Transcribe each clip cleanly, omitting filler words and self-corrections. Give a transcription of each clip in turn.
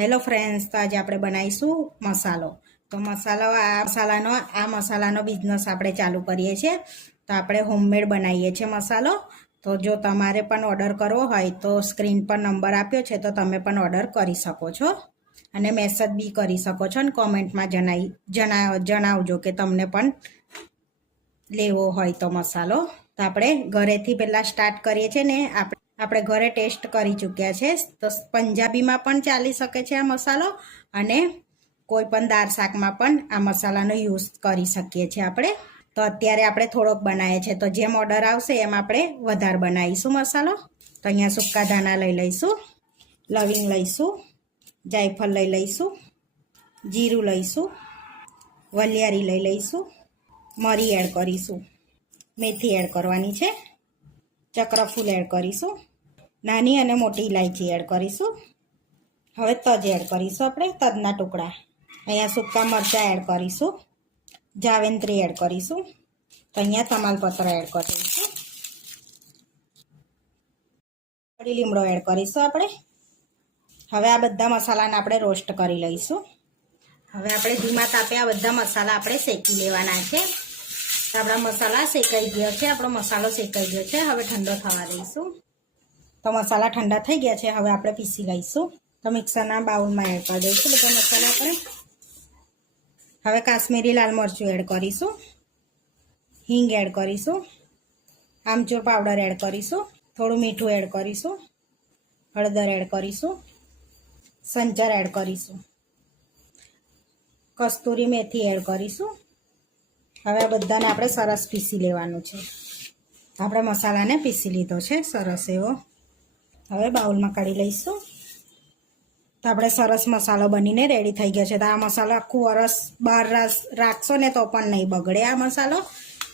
Hello friends, તો આજે આપણે બનાવીશું મસાલો. તો મસાલાનો બિઝનેસ આપણે ચાલુ કરીએ છીએ. તો આપણે હોમમેડ બનાવીએ છીએ મસાલો. તો જો તમારે પણ ઓર્ડર કરવો હોય તો સ્ક્રીન પર નંબર આપ્યો છે, તો તમે પણ ઓર્ડર કરી શકો છો અને મેસેજ બી કરી શકો છો અને કોમેન્ટમાં જણાવજો કે તમને પણ લેવો હોય તો મસાલો. તો આપણે ઘરેથી પહેલાં સ્ટાર્ટ કરીએ છીએ ને આપણે ઘરે ટેસ્ટ કરી ચૂક્યા છે. તો પંજાબીમાં પણ ચાલી શકે છે આ મસાલો, અને કોઈ પણ દાળ શાકમાં પણ આ મસાલાનો યુઝ કરી શકીએ છીએ આપણે. તો અત્યારે આપણે થોડોક બનાવીએ છીએ, તો જેમ ઓર્ડર આવશે એમ આપણે વધારે બનાવીશું મસાલો. તો અહીંયા સૂકા ધાણા લઈ લઈશું, લવિંગ લઈશું, જાયફળ લઈ લઈશું, જીરું લઈશું, વલિયારી લઈ લઈશું, મરી એડ કરીશું, મેથી એડ કરવાની છે, ચક્રફૂલ એડ કરીશું, નાની અને મોટી ઇલાયચી એડ કરીશું. હવે તજ એડ કરીશું, આપણે તજના ટુકડા. અહીંયા સૂકા મરચાં એડ કરીશું, જાવેત્રી એડ કરીશું. તો અહીંયા તમાલપત્ર એડ કરીશું, કડી લીમડો એડ કરીશું આપણે. હવે આ બધા મસાલાને આપણે રોસ્ટ કરી લઈશું. હવે આપણે ધીમા તાપે આ બધા મસાલા આપણે શેકી લેવાના છે. તો આપણા મસાલા શેકાઈ ગયો છે, આપણો મસાલો શેકાઈ ગયો છે. હવે ઠંડો થવા દઈશું. તો મસાલા ઠંડા થઈ ગયા છે, હવે આપણે પીસી લઈશું. તો મિક્સરના બાઉલમાં એડ કરી દઈશું બધા મસાલા આપણે. હવે કાશ્મીરી લાલ મરચું એડ કરીશું, હિંગ એડ કરીશું, આમચૂર પાવડર એડ કરીશું, થોડું મીઠું એડ કરીશું, હળદર એડ કરીશું, સંચર એડ કરીશું, કસ્તુરી મેથી એડ કરીશું. હવે આ બધાને આપણે સરસ પીસી લેવાનું છે. આપણે મસાલાને પીસી લીધો છે સરસ એવો. હવે બાઉલમાં કાઢી લઈશું. તો આપણે સરસ મસાલો બનીને રેડી થઈ ગયો છે. તો આ મસાલો આખું વરસ બહાર રાખશો ને તો પણ નહીં બગડે. આ મસાલો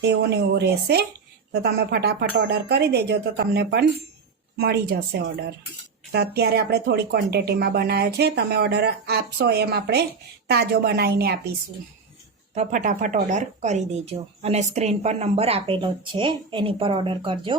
તેવો ને એવો રહેશે. તો તમે ફટાફટ ઓર્ડર કરી દેજો, તો તમને પણ મળી જશે ઓર્ડર. તો અત્યારે આપણે થોડી ક્વોન્ટિટીમાં બનાવ્યો છે. તમે ઓર્ડર આપશો એમ આપણે તાજો બનાવીને આપીશું. તો ફટાફટ ઓર્ડર કરી દેજો, અને સ્ક્રીન પર નંબર આપેલો જ છે, એની પર ઓર્ડર કરજો.